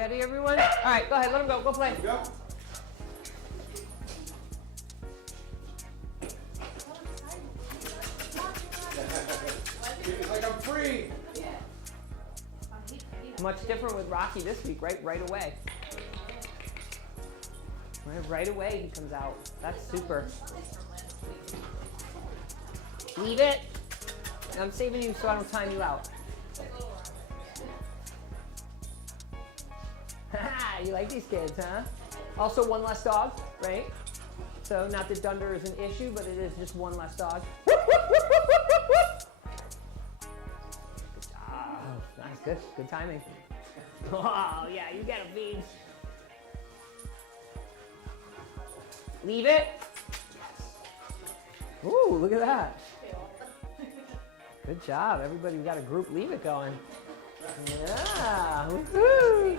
Ready, everyone? All right, go ahead. Let him go. Go play. Go. It's like I'm free. Much different with Rocky this week, right? Right away. Right away he comes out. That's super. Leave it. I'm saving you so I don't time you out. You like these kids, huh? Also one less dog, right? So not that Dunder is an issue, but it is just one less dog. Good job. Nice, good timing. Oh, yeah, you get him, Beans. Leave it. Ooh, look at that. Good job. Everybody got a group leave it going. Yeah. Woo-hoo.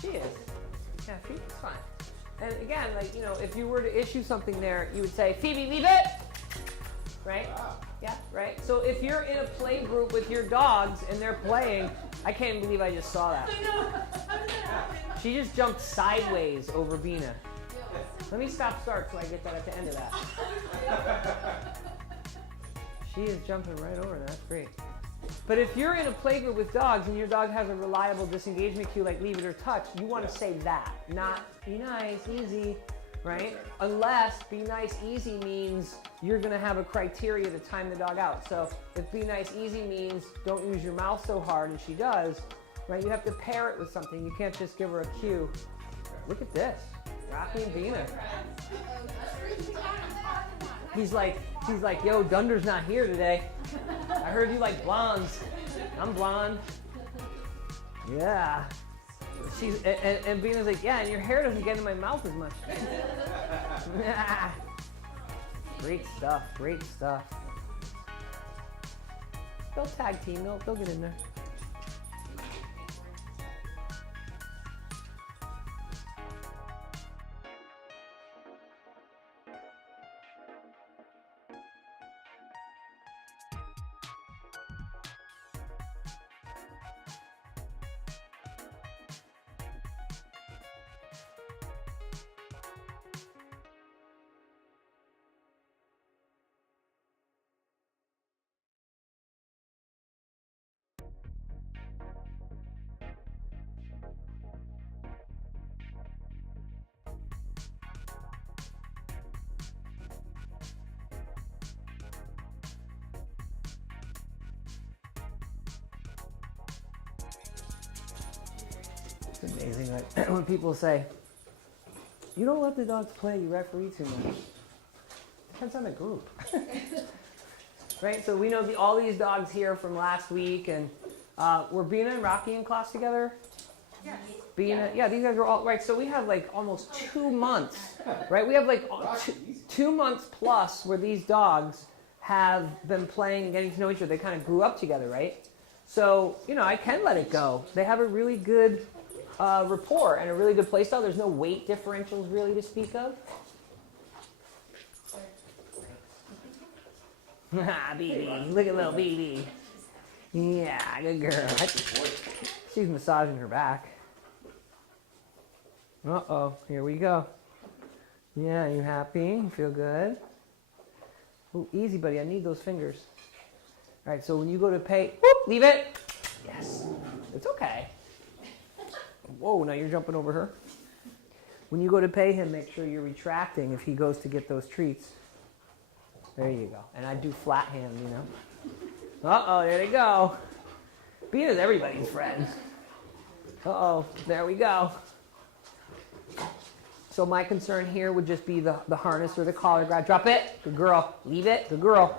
She is. Yeah, Phoebe's fine. And again, like, you know, if you were to issue something there, you would say, Phoebe, leave it. Right? Yeah, right? So if you're in a play group with your dogs and they're playing, I can't believe I just saw that. I know. How did that happen? She just jumped sideways over Bina. Let me stop start so I get that at the end of that. She is jumping right over. That's great. But if you're in a play group with dogs and your dog has a reliable disengagement cue like leave it or touch, you want to say that, not be nice, easy, right? Unless be nice, easy means you're going to have a criteria to time the dog out. So if be nice, easy means don't use your mouth so hard, and she does, right? You have to pair it with something. You can't just give her a cue. Look at this. Rocky and Bina. He's like, yo, Dunder's not here today. I heard you like blondes. I'm blonde. Yeah. And Bina's like, yeah, and your hair doesn't get in my mouth as much. Great stuff, great stuff. They'll tag team, they'll get in there. It's amazing when people say, you don't let the dogs play, you referee too much. Depends on the group. Right? So we know all these dogs here from last week, and were Bina and Rocky in class together? Yeah. Bina, yeah, these guys are all, right, so we have like almost 2 months, right? We have like 2 months plus where these dogs have been playing and getting to know each other. They kind of grew up together, right? So, you know, I can let it go. They have a really good rapport and a really good play style. There's no weight differentials really to speak of. BB, look at little BB. Yeah, good girl. She's massaging her back. Uh-oh, here we go. Yeah, you happy? You feel good? Ooh, easy, buddy. I need those fingers. All right, so when you go to pay, whoop, leave it. Yes, it's okay. Whoa, now you're jumping over her. When you go to pay him, make sure you're retracting if he goes to get those treats. There you go. And I do flat hand, you know. Uh-oh, there they go. Bina's everybody's friend. Uh-oh, there we go. So my concern here would just be the harness or the collar grab. Drop it. Good girl. Leave it. Good girl.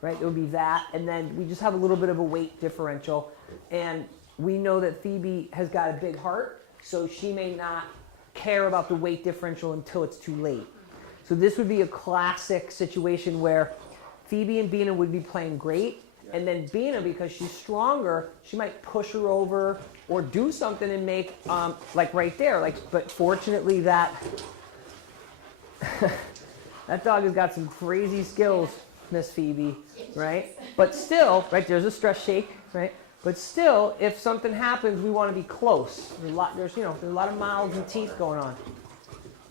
Right? It would be that. And then we just have a little bit of a weight differential. And we know that Phoebe has got a big heart, so she may not care about the weight differential until it's too late. So this would be a classic situation where Phoebe and Bina would be playing great, and then Bina, because she's stronger, she might push her over or do something and make, like right there. But fortunately that dog has got some crazy skills, Miss Phoebe, right? But still, right, there's a stress shake, right? But still, if something happens, we want to be close. There's a lot of mouths and teeth going on.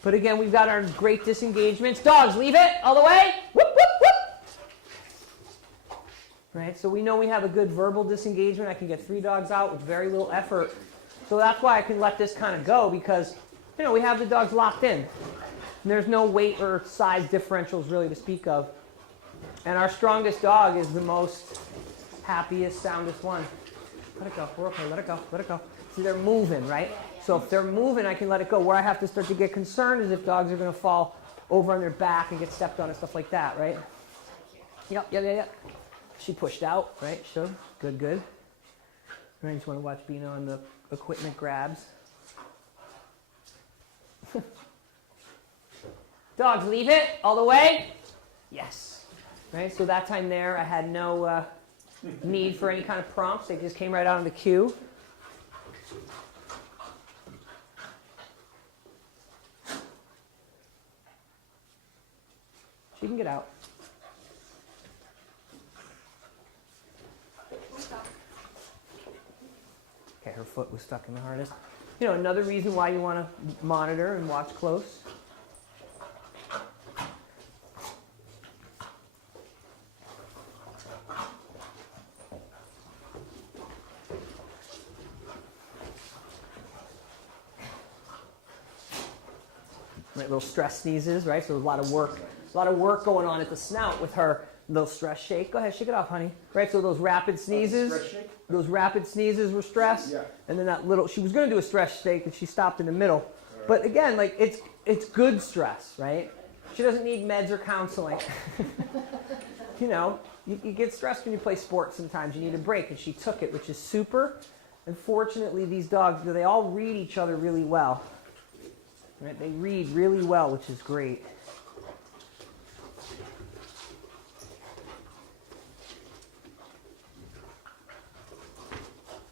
But again, we've got our great disengagements. Dogs, leave it all the way. Whoop, whoop, whoop. Right, so we know we have a good verbal disengagement. I can get 3 dogs out with very little effort. So that's why I can let this kind of go, because we have the dogs locked in. And there's no weight or size differentials really to speak of. And our strongest dog is the most happiest, soundest one. Let it go. We're okay. Let it go. Let it go. See, they're moving, right? So if they're moving, I can let it go. Where I have to start to get concerned is if dogs are going to fall over on their back and get stepped on and stuff like that, right? Yep. She pushed out, right? So good. I just want to watch Bina on the equipment grabs. Dogs, leave it all the way. Yes. Right. So that time there, I had no need for any kind of prompts. They just came right out on the cue. She can get out. Okay, her foot was stuck in the harness. Another reason why you want to monitor and watch close. Right, little stress sneezes, right? So a lot of work going on at the snout with her little stress shake. Go ahead, shake it off, honey. Right, so those rapid sneezes, were stress. Yeah. And then she was going to do a stress shake and she stopped in the middle. Right. But again, it's good stress, right? She doesn't need meds or counseling. You get stressed when you play sports sometimes. You need a break, and she took it, which is super. Unfortunately, these dogs, they all read each other really well. Right? They read really well, which is great.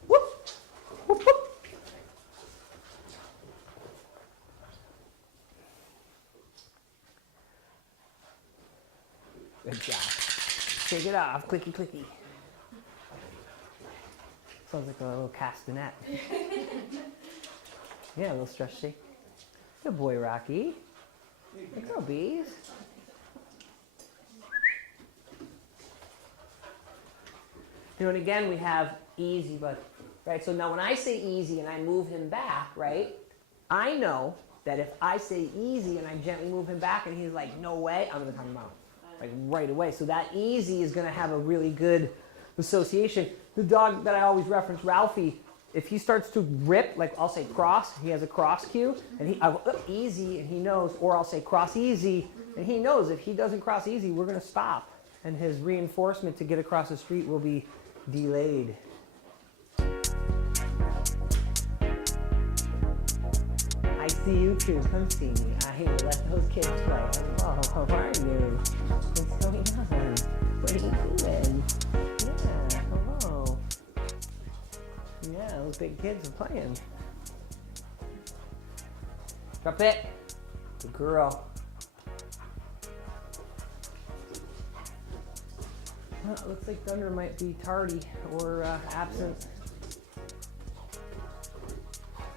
Whoop. Whoop, whoop. Good job. Shake it off. Clicky, clicky. Sounds like a little castanet. Yeah, a little stress shake. Good boy, Rocky. Good girl, Bees. And again, we have easy, but, right? So now when I say easy and I move him back, right? I know that if I say easy and I gently move him back and he's like, no way, I'm going to come him out. Like right away. So that easy is going to have a really good association. The dog that I always reference, Ralphie, if he starts to rip, like I'll say cross, he has a cross cue, and I'll go easy, and he knows, or I'll say cross easy, and he knows if he doesn't cross easy, we're going to stop. And his reinforcement to get across the street will be delayed. I see you too. Come see me. I will let those kids play. Hello, how are you? What's going on? What are you doing? Yeah, hello. Yeah, those big kids are playing. Drop it. Good girl. Well, it looks like Thunder might be tardy or absent.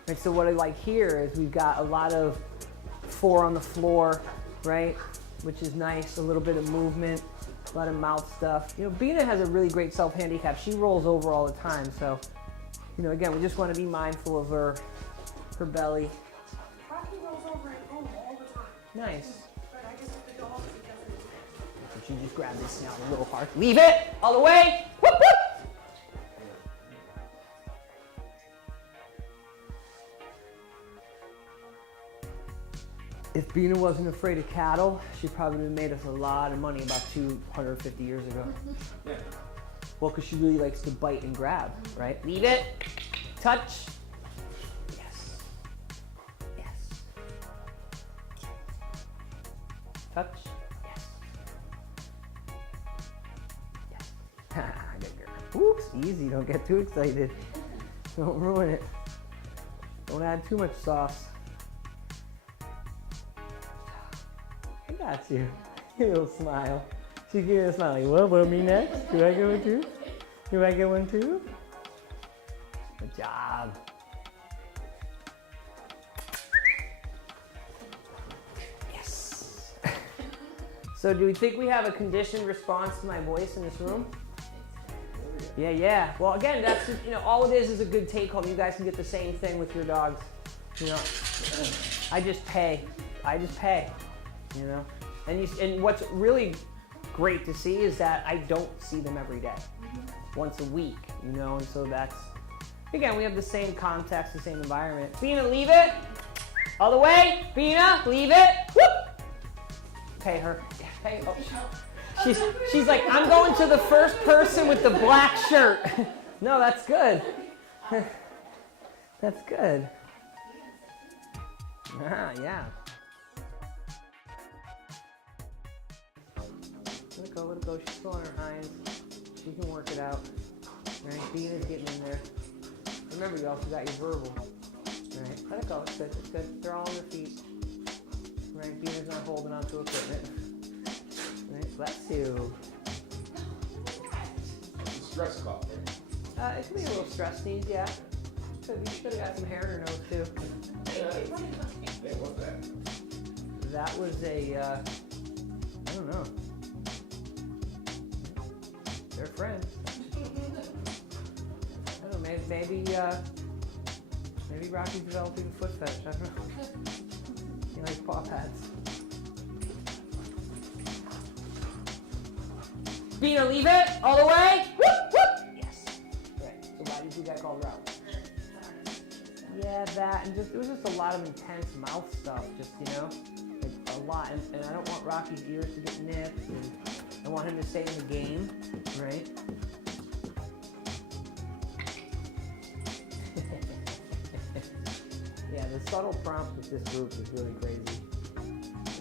And so what I like here is we've got a lot of 4 on the floor, right? Which is nice, a little bit of movement, a lot of mouth stuff. Bina has a really great self-handicap. She rolls over all the time, so, again, we just want to be mindful of her belly. Rocky rolls over at home all the time. Nice. But I guess with the dogs, it doesn't. So she just grabbed this now a little hard. Leave it all the way. Whoop, whoop. If Bina wasn't afraid of cattle, she probably would have made us a lot of money about 250 years ago. Yeah. Well, because she really likes to bite and grab, right? Leave it. Touch. Yes. Yes. Touch. Yes. Yes. Good girl. Oops, easy. Don't get too excited. Don't ruin it. Don't add too much sauce. I got you. Your little smile. She gave me a smile like, what about me next? Do I get one too? Do I get one too? Good job. Yes. So do we think we have a conditioned response to my voice in this room? Yeah. Well, again, that's just, all it is a good take home. You guys can get the same thing with your dogs. I just pay. And what's really great to see is that I don't see them every day, once a week, and so that's, again, we have the same context, the same environment. Bina, leave it. All the way. Bina, leave it. Whoop. Pay her. Pay. Oh. She's like, I'm going to the first person with the black shirt. No, that's good. That's good. Yeah. Let it go. She's still on her hinds. She can work it out. All right, Bina's getting in there. Remember, you also got your verbal. All right, let it go. It's good. They're all on their feet. All right, Bina's not holding on to equipment. All right, bless you. It's a stress cough, right? It could be a little stress sneeze, yeah. You could have got some hair in her nose, too. Hey, what's that? That was I don't know. They're friends. I don't know, maybe Rocky's developing a foot fetish. I don't know. He likes paw pads. Bina, leave it all the way. Whoop, whoop. Yes. Right. So why did you get called out? Yeah, that, and there was just a lot of intense mouth stuff, just, like a lot, and I don't want Rocky's ears to get nipped, and I want him to stay in the game, right? Yeah, the subtle prompt with this group is really crazy.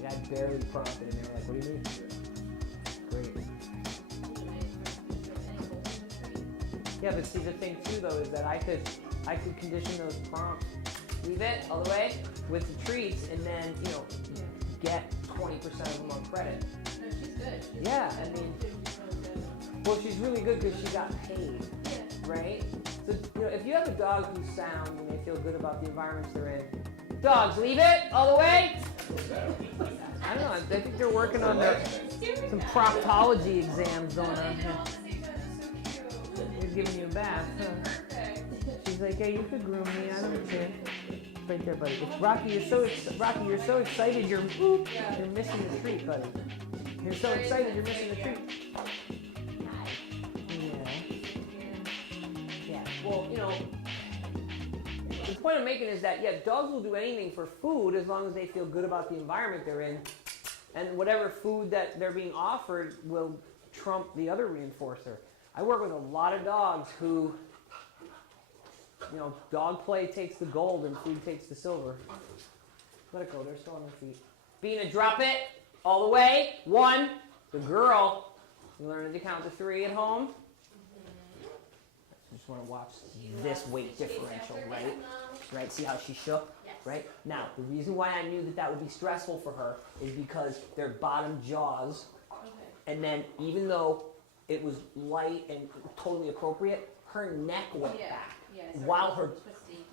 Like, I barely prompted, and they were like, what do you mean? Great. Yeah, but see, the thing too, though, is that I could condition those prompts, leave it all the way with the treats, and then, get 20% of them on credit. No, she's good. Yeah, I mean, well, she's really good because she got paid, right? So, if you have a dog who's sound and they feel good about the environments they're in, dogs, leave it all the way. I don't know, I think they're working on some proctology exams going on here. He's giving you a bath, huh? She's like, hey, you could groom me. I don't care. Right there, buddy. It's Rocky. You're so excited. You're missing the treat, buddy. You're so excited. You're missing the treat. Yeah. Well, the point I'm making is that dogs will do anything for food as long as they feel good about the environment they're in, and whatever food that they're being offered will trump the other reinforcer. I work with a lot of dogs who, dog play takes the gold and food takes the silver. Let it go, they're still on their feet. Bina, drop it all the way. 1, the girl. You learning to count to 3 at home? I just want to watch this weight differential, right? Right, see how she shook? Right? Now, the reason why I knew that would be stressful for her is because their bottom jaws, and then even though it was light and totally appropriate, her neck went back. While her,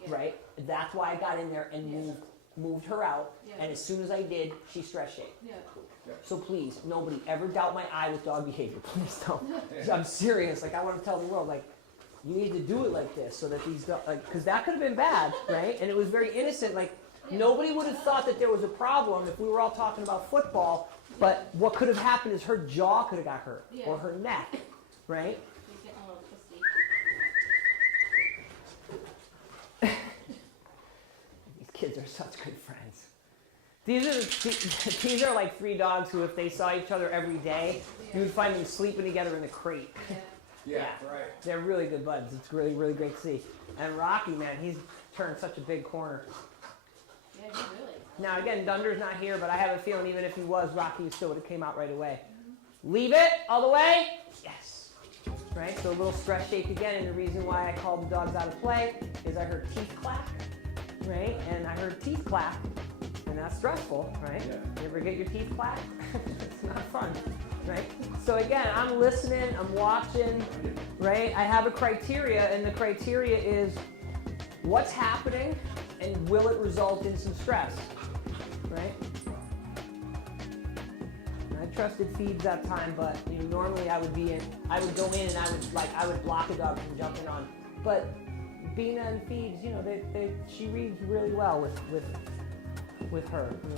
right? That's why I got in there and moved her out. And as soon as I did, she stress shaked. So please, nobody ever doubt my eye with dog behavior. Please don't. I'm serious. Like, I want to tell the world, like, you need to do it like this so that these dogs, like, because that could have been bad, right? And it was very innocent. Like, nobody would have thought that there was a problem if we were all talking about football. But what could have happened is her jaw could have got hurt, or her neck, right? She's getting a little twisty. These kids are such good friends. These are like 3 dogs who, if they saw each other every day, you would find them sleeping together in a crate. Yeah, right. They're really good buds. It's really, really great to see. And Rocky, man, he's turned such a big corner. Yeah, he's really. Now, again, Dunder's not here, but I have a feeling even if he was, Rocky still would have came out right away. Leave it all the way. Yes. Right? So a little stress shake again, and the reason why I called the dogs out of play is I heard teeth clack, right? And I heard teeth clack And that's stressful, right? Yeah. You ever get your teeth clacked? It's not fun, right? So again, I'm listening, I'm watching, right? I have a criteria, and the criteria is what's happening and will it result in some stress, right? And I trusted feeds that time, but you know, normally I would go in and I would block a dog from jumping on. But Bina and feeds, you know, she reads really well with her. You know,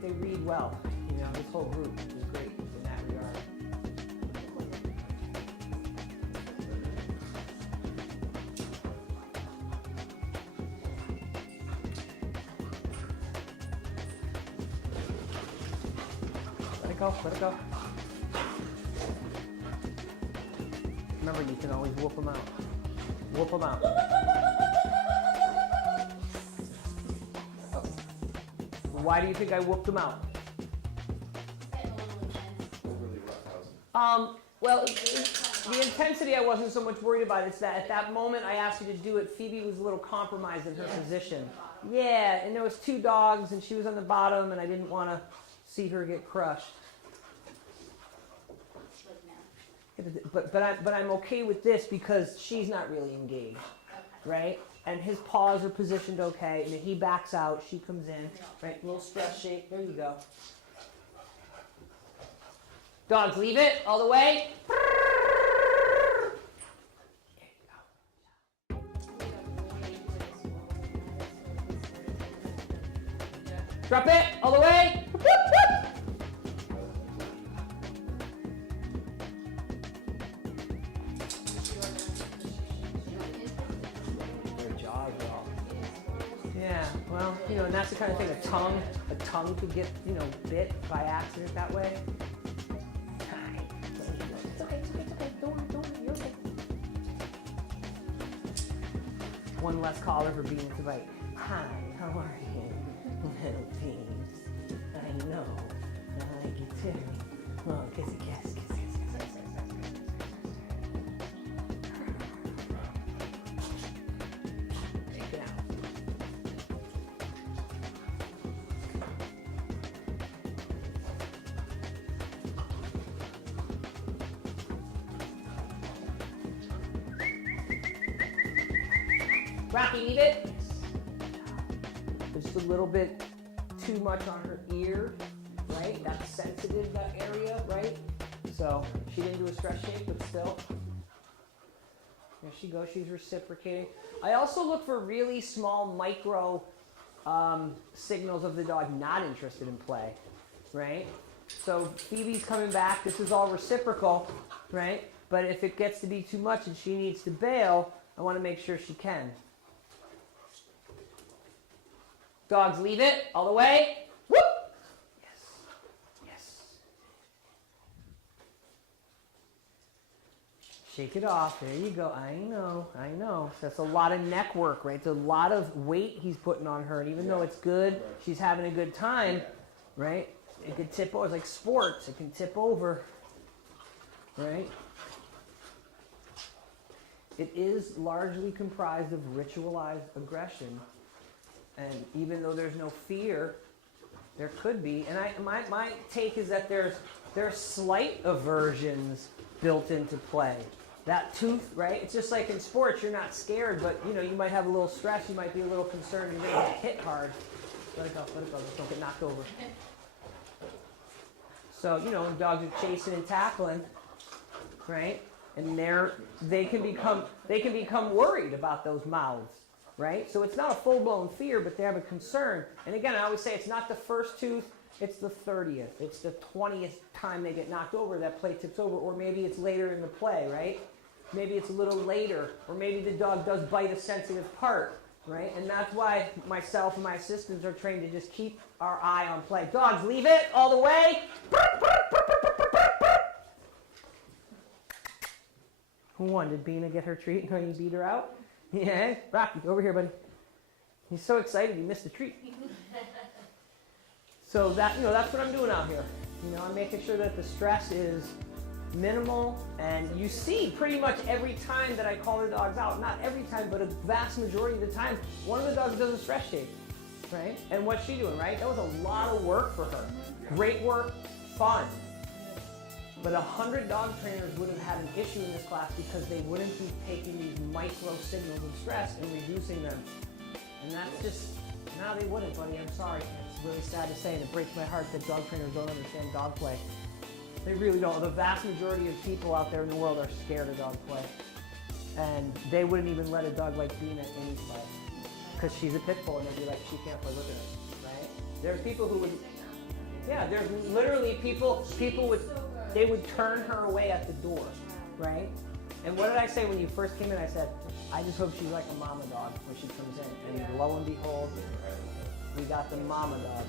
they read well. You know, this whole group is great in that regard. Let it go, let it go. Remember, you can always whoop them out. Whoop them out. Why do you think I whooped them out? Overly roughhousing. Well, the intensity I wasn't so much worried about. It's that at that moment I asked you to do it, Phoebe was a little compromised in her position. Yeah, and there was 2 dogs and she was on the bottom and I didn't want to see her get crushed. But I'm okay with this because she's not really engaged, right? And his paws are positioned okay, and then he backs out, she comes in, right? Little stress shake, there you go. Dogs, leave it all the way. There you go. Drop it all the way. Yeah, well, you know, and that's the kind of thing, a tongue could get, you know, bit by accident that way. It's okay, don't worry, you're okay. One less caller for Bina to bite. Hi, how are you? Little peeps. I know, I like you too. Oh, kissy kiss, kiss, kiss, kiss, kiss. Take it out. Rocky, leave it. Just a little bit too much on her ear, right? That's sensitive, that area, right? So she didn't do a stress shake, but still. There she goes, she's reciprocating. I also look for really small micro signals of the dog not interested in play, right? So Phoebe's coming back, this is all reciprocal, right? But if it gets to be too much and she needs to bail, I want to make sure she can. Dogs, leave it all the way. Whoop! Yes. Yes. Shake it off. There you go. I know. That's a lot of neck work, right? It's a lot of weight he's putting on her. And even though it's good, she's having a good time, right? It could tip over. It's like sports. It can tip over, right? It is largely comprised of ritualized aggression. And even though there's no fear, there could be. And my take is that there's slight aversions built into play. That tooth, right? It's just like in sports, you're not scared, but you know, you might have a little stress, you might be a little concerned, you're gonna get hit hard. Let it go, just don't get knocked over. So, you know, when dogs are chasing and tackling, right? And they can become worried about those mouths. Right? So it's not a full-blown fear, but they have a concern. And again, I always say it's not the first tooth, it's the 30th. It's the 20th time they get knocked over, that play tips over, or maybe it's later in the play, right? Maybe it's a little later, or maybe the dog does bite a sensitive part, right? And that's why myself and my assistants are trained to just keep our eye on play. Dogs, leave it all the way. Who won? Did Bina get her treat when you beat her out? Yeah, Rocky, over here, buddy. He's so excited he missed a treat. So that's what I'm doing out here. You know, I'm making sure that the stress is minimal, and you see pretty much every time that I call the dogs out, not every time, but a vast majority of the time, one of the dogs does a stress shake. right? And what's she doing, right? That was a lot of work for her. Great work, fun. But 100 dog trainers would have had an issue in this class because they wouldn't be taking these micro signals of stress and reducing them. And that's just, no, they wouldn't, buddy. I'm sorry. It's really sad to say, and it breaks my heart that dog trainers don't understand dog play. They really don't. The vast majority of people out there in the world are scared of dog play. And they wouldn't even let a dog like Bina any play. Because she's a pit bull and they'd be like, she can't play with her, right? There's people who would, yeah, there's literally people they would turn her away at the door, right? And what did I say when you first came in? I said, I just hope she's like a mama dog when she comes in. And lo and behold, we got the mama dog.